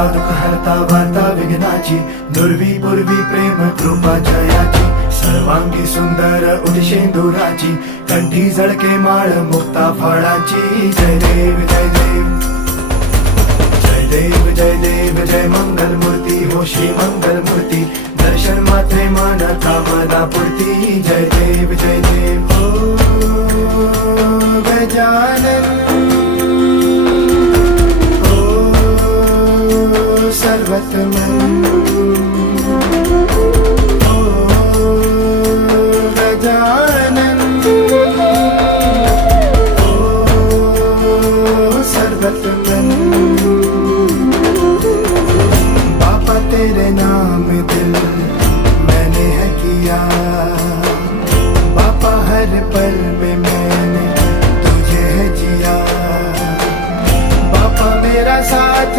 हरता दुःख हरता वार्ता विघ्नाची, दुर्वी पूर्वी प्रेम कृपा जयाची, सर्वांगी सुंदर उदिशेंदुराची, कंठी झळके माळ मुक्ता फळाची. जय देव जय देव जय देव जय देव जय मंगल मूर्ती हो श्री मंगल मूर्ती, दर्शन मात्रे मन कामना पूर्ती. जय देव जय देव हो गजानन हो सर्वतमन हो गजानन हो सर्वतमन. बाबा तेरे नाम दिल मैंने है किया, बाबा हर पल में मैंने तुझे है जिया, बाबा मेरा साथ